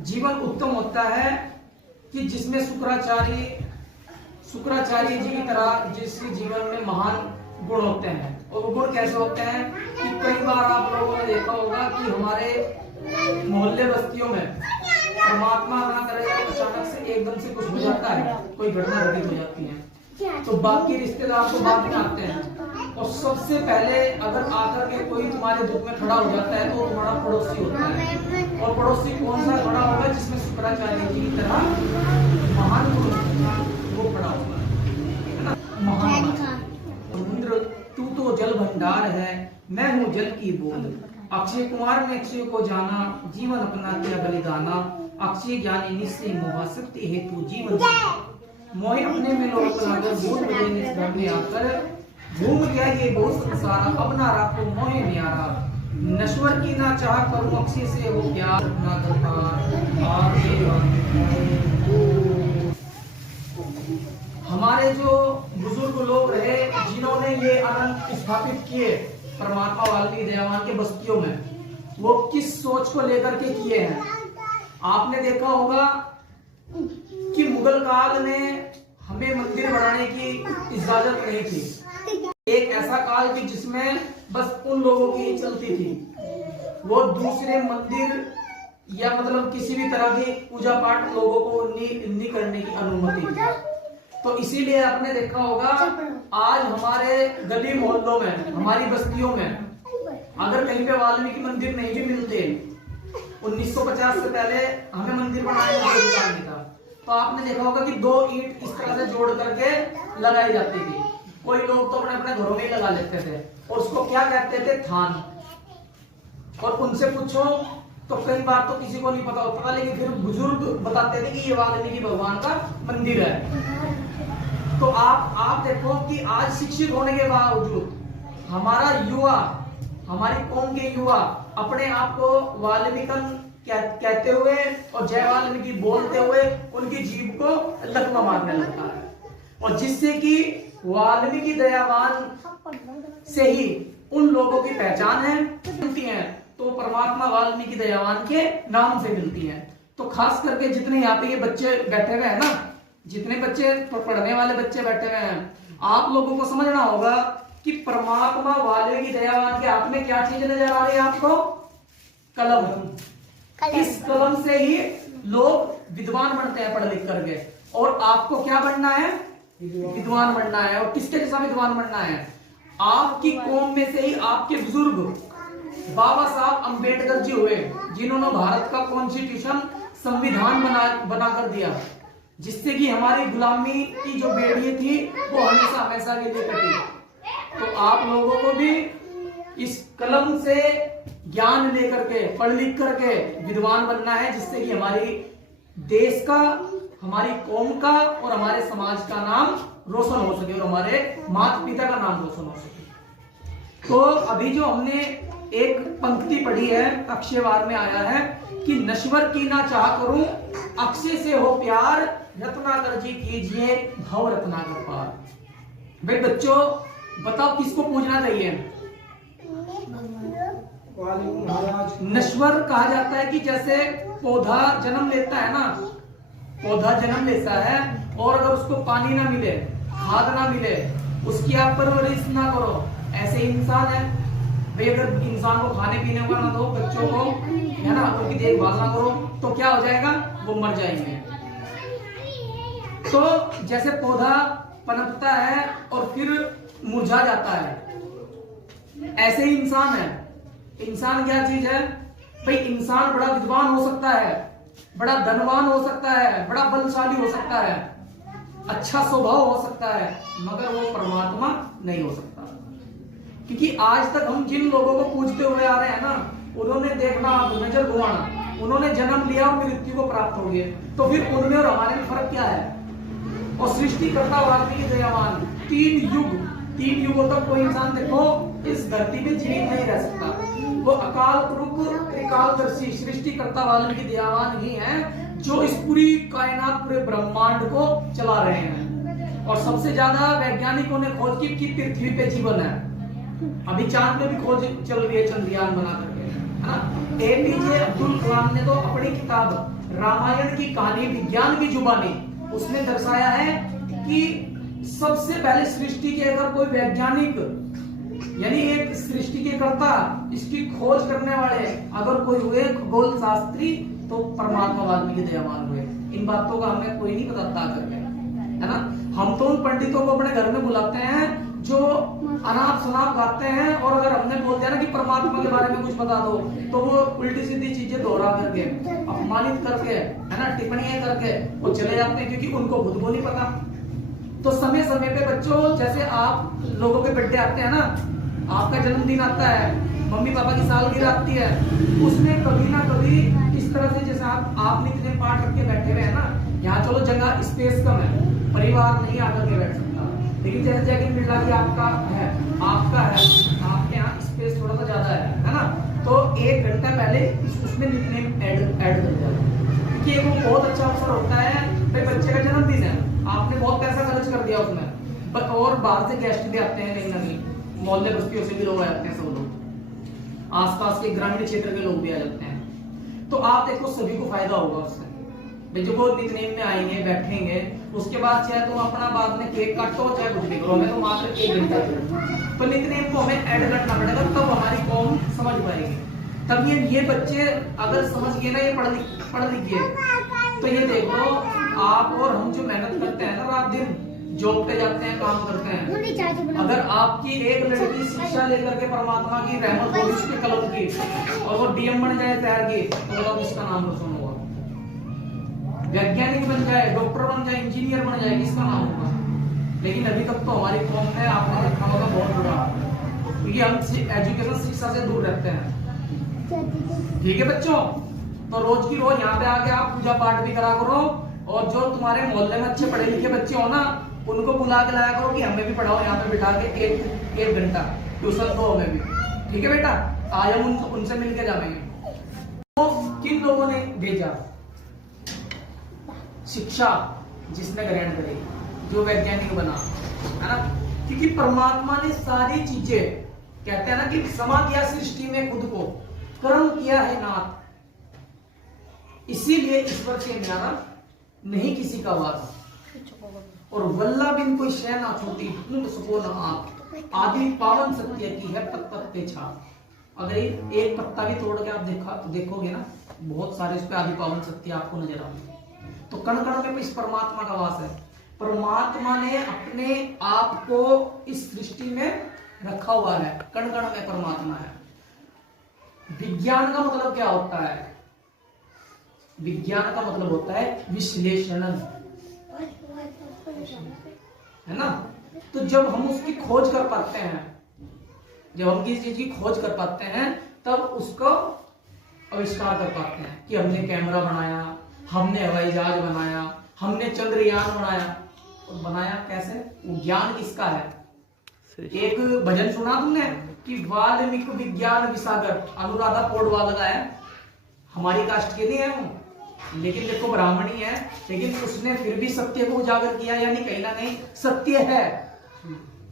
जीवन उत्तम होता है कि जिसमें शुक्राचार्य जी की तरह जिसके जीवन में महान गुण होते हैं। और वो गुण कैसे होते हैं कि कई बार आप लोगों ने देखा होगा कि हमारे मोहल्ले बस्तियों में परमात्मा ना करे अचानक से एकदम से कुछ हो जाता है, कोई घटना घटित हो जाती है, तो बाकी रिश्तेदार तो बाद में आते हैं और सबसे पहले अगर आकर के कोई तुम्हारे दुख में खड़ा हो जाता है तो वो तुम्हारा पड़ोसी होता है। और पड़ोसी कौन सा खड़ा होगा? जिसमें शुक्राचार्य जी की तरह महान गुण वो खड़ा होगा, है ना। महान समुद्र तू तो जल भंडार है, मैं हूँ जल की बूंद। अक्षय कुमार ने अक्षय को जाना, जीवन अपना किया बलिदाना। अक्षय ज्ञानी निश्चय मोह सत्य हेतु जीवन मोहे अपने में लोक लागे, भूल भुले इस घर में आकर घूम गया ये बहुत संसार, अब ना राखो मोहे न्यारा। नश्वर की ना चाह करूं, अक्षय से हो प्यार ना हमारे जो बुजुर्ग लोग रहे जिन्होंने ये आनंद स्थापित किए परमात्मा वाल्मीकि दयावान के बस्तियों में, वो किस सोच को लेकर के किए हैं? आपने देखा होगा कि मुगल काल में हमें मंदिर बनाने की इजाजत नहीं थी। एक ऐसा काल कि जिसमें बस उन लोगों की चलती थी, वो दूसरे मंदिर या मतलब किसी भी तरह की पूजा पाठ लोगों को नहीं करने की अनुमति थी। तो इसीलिए आपने देखा होगा आज हमारे गली मोहल्लों में, हमारी बस्तियों में अगर कहीं पे वाल्मीकि मंदिर नहीं भी मिलते, 1950 से पहले हमें मंदिर बनाने का अधिकार नहीं था, तो आपने देखा होगा कि 2 ईंट इस तरह से जोड़ करके लगाई जाती थी। कोई लोग तो अपने अपने घरों में ही लगा लेते थे और उसको क्या कहते थे? थान। और उनसे पूछो तो कई बार तो किसी को नहीं पता होता था, लेकिन फिर बुजुर्ग बताते थे कि ये वाल्मीकि भगवान का मंदिर है। तो आप देखो कि आज शिक्षित होने के बावजूद हमारा युवा, हमारी कौम के युवा अपने आप को वाल्मीकन कहते हुए और जय वाल्मीकि बोलते हुए उनकी जीभ को लकवा मारने लगता है, और जिससे कि वाल्मीकि दयावान से ही उन लोगों की पहचान है मिलती है, तो परमात्मा वाल्मीकि दयावान के नाम से मिलती है। तो खास करके जितने यहाँ पे ये बच्चे बैठे हुए हैं ना, जितने बच्चे पढ़ने वाले बच्चे बैठे हुए हैं, आप लोगों को समझना होगा कि परमात्मा वाल्मीकि दयावान के हाथ में क्या चीज नजर आ रही है आपको? कलम। इस कलम से ही लोग विद्वान बनते हैं पढ़ लिख करके, और आपको क्या बनना है? विद्वान बनना है। और किसके जैसा विद्वान बनना है? आपकी कौम में से ही आपके बुजुर्ग बाबा साहब अंबेडकर जी हुए, जिन्होंने भारत का कॉन्स्टिट्यूशन संविधान बना कर दिया, जिससे कि हमारी गुलामी की जो बेड़ी थी वो हमेशा हमेशा के लिए कटी। तो आप लोगों को भी इस कलम से ज्ञान लेकर के पढ़ लिख करके विद्वान बनना है, जिससे कि हमारी देश का, हमारी कौम का और हमारे समाज का नाम रोशन हो सके और हमारे माता पिता का नाम रोशन हो सके। तो अभी जो हमने एक पंक्ति पढ़ी है, अक्षयवार में आया है कि नश्वर की ना चाह करूं, अक्षय से हो प्यार, रत्नाकर जी कीजिए भव रत्नाकर पार। भाई बच्चों बताओ किसको पूजना चाहिए? नश्वर कहा जाता है कि जैसे पौधा जन्म लेता है ना, पौधा जन्म लेता है और अगर उसको पानी ना मिले, खाद ना मिले, उसकी आप परवरिश ना करो, ऐसे इंसान है भाई। अगर इंसान को खाने पीने का ना दो, बच्चों को, है ना, उनकी देखभाल ना करो, तो क्या हो जाएगा? वो मर जाएंगे। तो जैसे पौधा पनपता है और फिर मुरझा जाता है, ऐसे ही इंसान है। इंसान क्या चीज है भाई? इंसान बड़ा विद्वान हो सकता है, बड़ा धनवान हो सकता है, बड़ा बलशाली हो सकता है, अच्छा स्वभाव हो सकता है, मगर वो परमात्मा नहीं हो सकता। क्योंकि आज तक हम जिन लोगों को पूजते हुए आ रहे हैं ना, उन्होंने देखना, नजर घुमाना, उन्होंने जन्म लिया और मृत्यु को प्राप्त हो गए, तो फिर उनमें और हमारे में फर्क क्या है? और सृष्टिकर्ता वाल्मीकि दयावान 3 युगों तक कोई इंसान देखो इस धरती पे जीवित नहीं रह सकता। वो अकाल पुरुष त्रिकालदर्शी सृष्टिकर्ता वाल्मीकि दयावान ही हैं, जो इस पूरी कायनात, पूरे ब्रह्मांड को चला रहे हैं। और सबसे ज्यादा वैज्ञानिकों ने खोज की कि पृथ्वी पे जीवन है। अभी चांद पे भी खोज चल रही है, चंद्रयान बना करके, है ना। एपीजे अब्दुल कलाम ने तो अपनी किताब रामायण की कहानी विज्ञान की जुबानी उसमें दर्शाया है कि सबसे पहले सृष्टि के अगर कोई वैज्ञानिक यानी एक सृष्टि के कर्ता इसकी खोज करने वाले अगर कोई हुए खगोल शास्त्री तो परमात्मा वाल्मीकि दयावान हुए। इन बातों का हमें कोई नहीं बताता करके, है ना। हम तो उन पंडितों को अपने घर में बुलाते हैं जो अनाप शनाप गाते हैं, और अगर हमने बोल दिया ना कि परमात्मा के बारे में कुछ बता दो तो वो उल्टी सीधी चीजें दोहरा करके अपमानित करके, है ना, टिप्पणियां करके वो चले जाते हैं, क्योंकि उनको खुद को नहीं पता। तो समय समय पे बच्चों, जैसे आप लोगों के बर्थडे आते हैं ना, आपका जन्मदिन आता है, मम्मी पापा की सालगिरह आती है, उसमें कभी ना कभी इस तरह से जैसे आप नित्य दिन पाठ रख के बैठे हुए हैं ना, यहाँ चलो जगह स्पेस कम है, परिवार नहीं आकर के बैठ सकता, लेकिन जैसे जगह मिल रहा है आपका है, आपके यहाँ स्पेस थोड़ा सा ज्यादा है ना, तो 1 घंटा पहले उसमें निकनेम ऐड कर दिया, क्योंकि वो बहुत अच्छा अवसर होता है। भाई बच्चे का जन्मदिन है, आपने बहुत पैसा खर्च कर दिया उसमें, और बाहर से गेस्ट भी आते हैं, कहीं ना कहीं मोहल्ले बस्तियों से भी लोग आ जाते हैं, सब लोग आसपास के ग्रामीण क्षेत्र के लोग भी आ जाते हैं, तो आप देखो सभी को फायदा होगा उससे। जो वो निकनेम में आएंगे, बैठेंगे, उसके बाद चाहे तुम अपना बाद में केक काटो चाहे कुछ भी करो, हमें तो मात्र 1 घंटा चाहिए, तो निकनेम को हमें ऐड करना पड़ेगा, तब हमारी कौम समझ पाएगी। तब ये बच्चे अगर समझ गए ना, ये पढ़ लिख गए, तो ये देखो आप और हम जो मेहनत करते हैं ना, रात दिन जॉब पे जाते हैं, काम करते हैं, अगर आपकी एक लड़की शिक्षा लेकर के परमात्मा की रहमत होगी उसके कलम की, और वो डीएम बन जाए शहर की, तो बताओ किसका नाम रोशन होगा? वैज्ञानिक बन जाए, डॉक्टर बन जाए, इंजीनियर बन जाए, किसका नाम होगा? लेकिन अभी तक तो हमारी कौम में आपने देखा होगा बहुत बुरा, क्योंकि हम एजुकेशन शिक्षा से दूर रहते हैं। ठीक है बच्चों, तो रोज की रोज यहाँ पे आके आप पूजा पाठ भी करा करो, और जो तुम्हारे मोहल्ले में अच्छे पढ़े लिखे बच्चे हो ना, उनको बुला के लाया करो कि हमें भी पढ़ाओ, यहाँ पे बिठा के एक घंटा ट्यूशन दो हमें भी। ठीक है बेटा, आज हम उनसे मिलके जाएंगे। तो किन लोगों ने भेजा? शिक्षा जिसने ग्रहण करी, जो वैज्ञानिक बना, है ना, क्योंकि परमात्मा ने सारी चीजें, कहते हैं ना कि समा किया सृष्टि में खुद को, कर्म किया है नाथ, इसीलिए ईश्वर के न्यारा नहीं किसी का वास, और वल्ला बिन कोई शय ना छूटी, पूर्ण सको न आप, आदि पावन सत्य की है पत पत्ते छाप। अगर एक पत्ता भी तोड़ के आप देखोगे ना, बहुत सारे इस पे आदि पावन सत्य आपको नजर आएंगे। तो कण कण में इस परमात्मा का वास है। परमात्मा ने अपने आप को इस सृष्टि में रखा हुआ है, कण कण में परमात्मा है। विज्ञान का मतलब क्या होता है? विज्ञान का मतलब होता है विश्लेषण, है ना। तो जब हम उसकी खोज कर पाते हैं, जब हम किसी चीज की खोज कर पाते हैं, तब उसको आविष्कार कर पाते हैं कि हमने कैमरा बनाया, हमने हवाई जहाज बनाया, हमने चंद्रयान बनाया। और बनाया कैसे? वो ज्ञान किसका है? एक भजन सुना तुमने कि वाल्मीकि विज्ञान विसागर, अनुराधा पौडवाल का है, हमारी कास्ट के नहीं है वो, लेकिन देखो ब्राह्मणी है, लेकिन उसने फिर भी सत्य को उजागर किया, यानी कहीं ना कहीं सत्य है।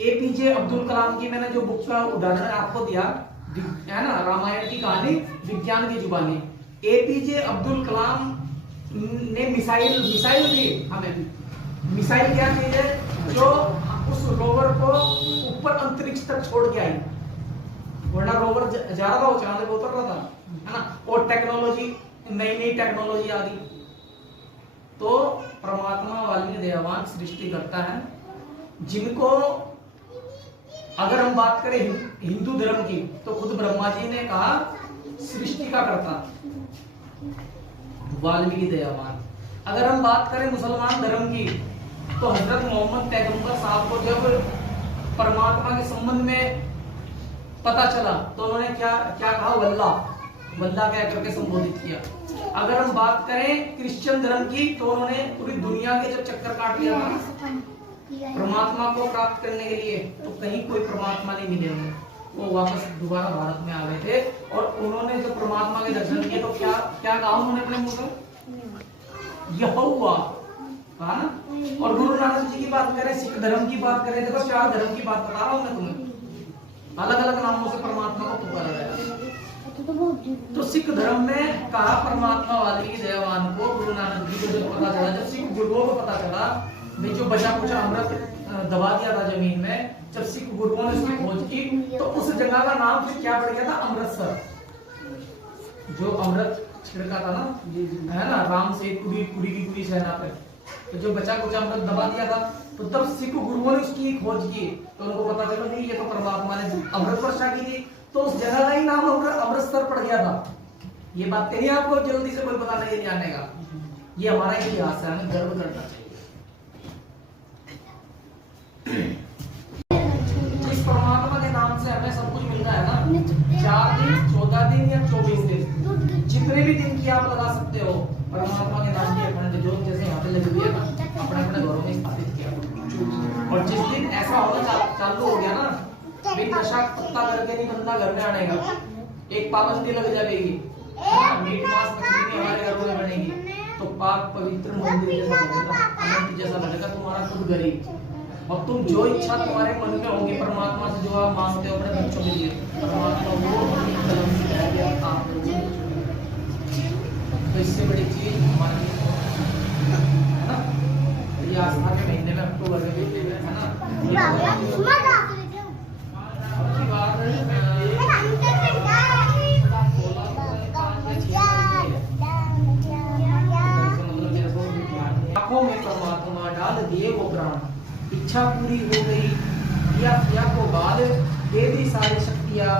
एपीजे अब्दुल कलाम की मैंने जो बुक का उदाहरण आपको दिया, है ना, रामायण की कहानी विज्ञान की जुबानी। एपीजे अब्दुल कलाम ने मिसाइल दी हमें। मिसाइल क्या चीज है? जो उस रोवर को ऊपर अंतरिक्ष तक छोड़ के आई, वरना रोवर जा रहा था, वो चांद पे उतर रहा था, है ना। और टेक्नोलॉजी, नई टेक्नोलॉजी आ गई। तो परमात्मा वाल्मीकि दयावान सृष्टि करता है, जिनको अगर हम बात करें हिंदू धर्म की, तो खुद ब्रह्मा जी ने कहा सृष्टि का करता वाल्मीकि दयावान। अगर हम बात करें मुसलमान धर्म की, तो हजरत मोहम्मद पैगंबर साहब को जब परमात्मा के संबंध में पता चला, तो उन्होंने क्या कहा? वल्ला कह करके संबोधित किया। अगर हम बात करें क्रिश्चियन धर्म की, तो उन्होंने पूरी दुनिया के जब चक्कर काट लिया था परमात्मा को प्राप्त करने के लिए, तो कहीं कोई परमात्मा नहीं मिले उन्हें, वो वापस दोबारा भारत में आ गए थे। और उन्होंने जब परमात्मा के दर्शन किए, तो क्या कहा उन्होंने अपने मुंह से? यहोवा कहा ना। और गुरु नानक जी की बात करें, सिख धर्म की बात करें, देखो 4 धर्म की बात बता रहा हूं मैं तुम्हें, अलग अलग नामों से परमात्मा को पुकारा गया। तो सिख धर्म में कहा परमात्मा वाल्मीकि दयावान को, गुरु नानक जी को जब पता चला, जब सिख गुरुओं को पता चला भाई जो बचा कुचा अमृत दबा दिया था जमीन में, जब सिख गुरुओं ने उसकी खोज की तो उस जगह का नाम फिर क्या पड़ गया था? अमृतसर। जो अमृत छिड़का था ना, है ना, राम से पूरी की पूरी सेना पे, तो जो बचा कुचा अमृत दबा दिया था, तो तब सिख गुरुओं ने उसकी खोज की तो उनको पता चला नहीं ये तो परमात्मा ने अमृत वर्षा की थी, तो उस जगह का ही नाम अमृतसर पड़ गया था। ये बात कहीं आपको जल्दी से कोई पता नहीं जानने का, ये हमारा इतिहास है, हमें गर्व करना चाहिए। जिस परमात्मा के नाम से हमें सब कुछ मिल रहा है ना, 4 दिन 14 दिन या 24 दिन, जितने भी दिन की आप लगा सकते हो, परमात्मा के नाम की अखंड ज्योत जैसे यहाँ पे लगी हुई है ना, अपने अपने घरों में स्थापित किया। और जिस दिन ऐसा होना चालू हो गया ना, बिन नशा पत्ता करके नहीं बंदा घर में आने का, एक पाबंदी लग जाएगी, मीट मांस मछली नहीं हमारे घरों में बनेगी, तो पाक पवित्र मंदिर जैसा लगेगा, अनंत जैसा लगेगा तुम्हारा खुद गरीब। और तुम जो इच्छा तुम्हारे मन में होगी परमात्मा से, जो आप मांगते हो अपने बच्चों के लिए, परमात्मा वो अपनी कलम से कहेगा आप लोगों को। तो इससे बड़ी चीज हमारे लिए है ना, ये आस्था के महीने में अक्टूबर में है ना, आंखों में परमात्मा डाल दिए वो प्राण, इच्छा पूरी हो गई, किया को बाल, दे दी सारी शक्तियां,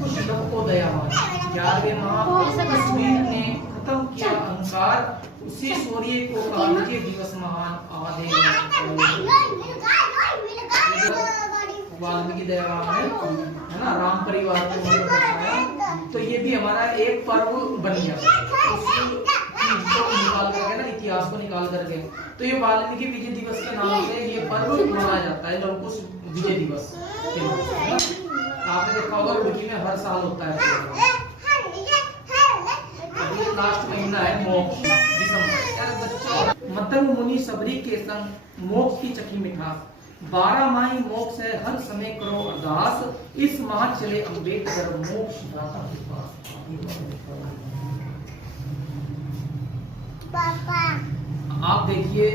कुछ लोग को दयावान, 11वें महावीर ने खत्म किया अहंकार, उसी सूर्य को कहा दिवस महान आधे। वाल्मीकि दयावान है ना, राम परिवार को बताया, तो ये भी हमारा एक पर्व बन गया, निकाल करके ना, इतिहास को निकाल करके, तो ये वाल्मीकि विजय दिवस के नाम से ये पर्व मनाया जाता है, लवकुश विजय दिवस के नाम से। आपने देखा होगा उड़की में हर साल होता है। अभी लास्ट महीना है मोक्ष, दिसंबर। मतंग मुनि सबरी के संग मोक्ष की चखी मिठास, 12 माही मोक्ष है हर समय करो अरदास, इस माह चले अम्बेडकर मोक्ष दाता के पास। आप देखिए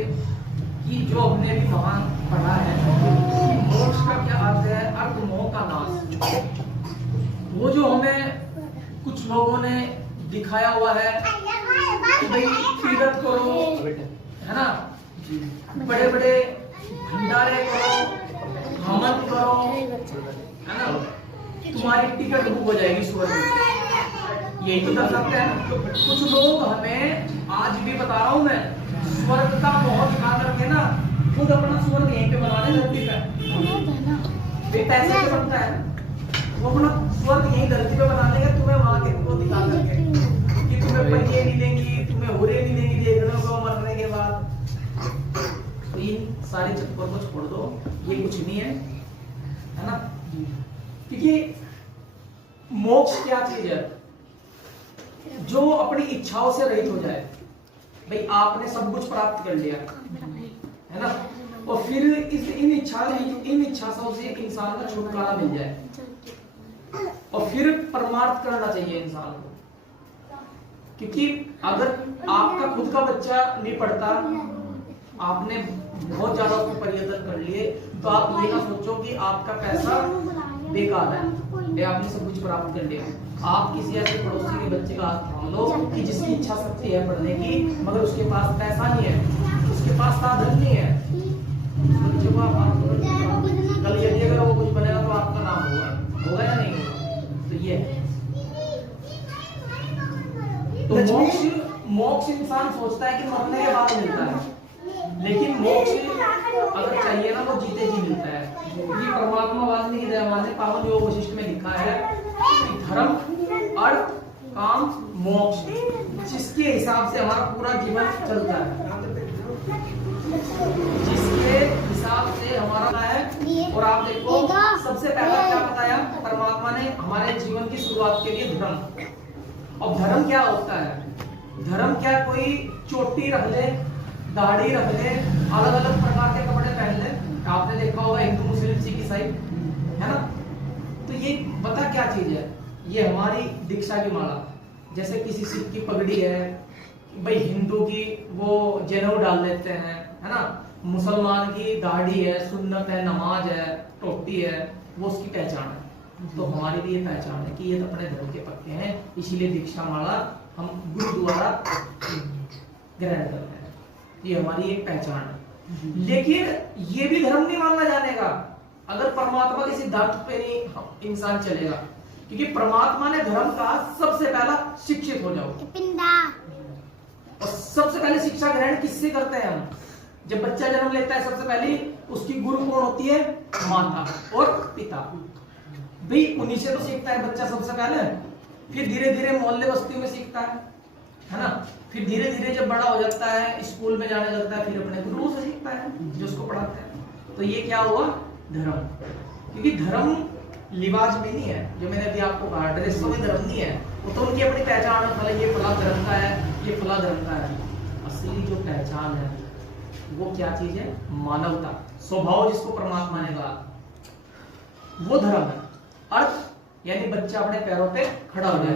कि जो हमने भी महान पढ़ा है कि मोक्ष का क्या अर्थ है, अर्थ मोह का नाश। वो जो हमें कुछ लोगों ने दिखाया हुआ है कि भाई तीर्थ करो, है ना, बड़े बड़े भंडारे करो, हवन करो, है ना, तुम्हारी टिकट बुक हो जाएगी स्वर्ग में, यही तो कर सकते हैं। कुछ लोग हमें आज भी बता रहा हूं मैं, स्वर्ग का मोह दिखा करके ना खुद अपना स्वर्ग यहीं पे बना ले धरती पे, पैसे से बनता है, वो अपना स्वर्ग यहीं धरती पे बना लेगा, तुम्हें वहां के को दिखा करके कि तुम्हें पहिए मिलेंगी, तुम्हें हुरे मिलेंगी देखने को मरने के बाद। तो इन सारे चक्कर को छोड़ दो, ये कुछ नहीं है ना, क्योंकि मोक्ष क्या चीज है? जो अपनी इच्छाओं से रहित हो जाए। भाई आपने सब कुछ प्राप्त कर लिया है ना, और फिर इन इच्छाओं से इंसान का छुटकारा मिल जाए, और फिर परमार्थ करना चाहिए इंसान को। क्योंकि अगर आपका खुद का बच्चा नहीं पढ़ता, आपने बहुत ज्यादा उसको पर्यटन कर लिए, तो आप ये ना सोचो कि आपका पैसा बेकार है, आपने सब कुछ प्राप्त कर लिया। आप किसी ऐसे पड़ोसी के बच्चे का हाथ थाम लो कि जिसकी इच्छा शक्ति है पढ़ने की, मगर उसके पास पैसा नहीं है, उसके पास साधन नहीं है, कल यदि अगर वो कुछ बनेगा तो आपका नाम होगा या नहीं होगा? तो ये तो मोक्ष इंसान सोचता है कि मरने के बाद मिलता है, लेकिन मोक्ष अगर चाहिए ना वो जीते जी मिलता है। ये परमात्मा वाल्मीकि दयावान ने पावन योग वशिष्ठ में लिखा है कि धर्म, अर्थ, काम, मोक्ष, जिसके हिसाब से हमारा पूरा जीवन चलता है, जिसके हिसाब से हमारा है। और आप देखो सबसे पहला क्या बताया परमात्मा ने हमारे जीवन की शुरुआत के लिए? धर्म। और धर्म क्या होता है? धर्म क्या कोई चोटी रख ले, दाढ़ी रख ले, अलग अलग प्रकार के कपड़े पहन ले? आपने देखा होगा हिंदू, मुस्लिम, सिख, ईसाई, है ना। तो ये बता क्या चीज है? ये हमारी दीक्षा की माला। जैसे किसी सिख की पगड़ी है, भाई हिंदू की वो जनेऊ डाल लेते हैं, है ना, मुसलमान की दाढ़ी है, सुन्नत है, नमाज है, टोपी है, वो उसकी पहचान है। तो हमारी भी ये पहचान है कि ये तो अपने धर्म के पक्के हैं, इसीलिए दीक्षा माला हम गुरु द्वारा ग्रहण करते हैं। ये हमारी एक पहचान है। लेकिन ये भी धर्म नहीं माना जाने का अगर परमात्मा के सिद्धांत पे नहीं इंसान चलेगा, क्योंकि परमात्मा ने धर्म कहा सबसे पहला शिक्षित हो जाओ। और सबसे पहले शिक्षा ग्रहण किससे करते हैं हम? जब बच्चा जन्म लेता है सबसे पहले उसकी गुरु कौन होती है? माता और पिता। भाई उन्हीं से तो सीखता है बच्चा सबसे पहले, फिर धीरे धीरे मोहल्ले बस्तियों में सीखता है ना, फिर धीरे धीरे जब बड़ा हो जाता है स्कूल में जाने लगता है, फिर अपने गुरुओं से सीखता है जो उसको पढ़ाते हैं। तो ये क्या हुआ? धर्म। क्योंकि धर्म लिबाज में नहीं है, जो मैंने अभी आपको कहा ड्रेसों में धर्म नहीं है, वो तो उनकी अपनी पहचान है, ये फला धर्म का है, ये फला धर्म का है। असली जो पहचान है वो क्या चीज है? मानवता, स्वभाव, जिसको परमात्मा ने कहा वो धर्म है। अर्थ यानी बच्चा अपने पैरों पे खड़ा हो जाए।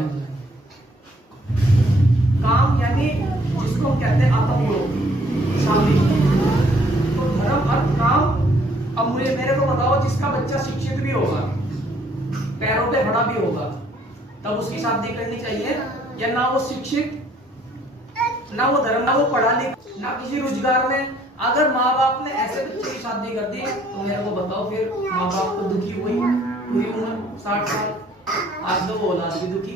काम यानी जिसको हम कहते हैं आत्मयोग, शांति। तो धर्म, अर्थ, काम। अब मुझे मेरे को बताओ, जिसका बच्चा शिक्षित भी होगा, पैरों पे खड़ा भी होगा, तब उसकी शादी करनी चाहिए? या ना वो शिक्षित, ना वो धर्म, ना वो पढ़ा लिखा, ना किसी रोजगार में, अगर माँ बाप ने ऐसे बच्चे की शादी कर दी तो मेरे को बताओ फिर माँ बाप तो दुखी हुई पूरी उम्र 60 साल, आज तो वो औलाद भी दुखी।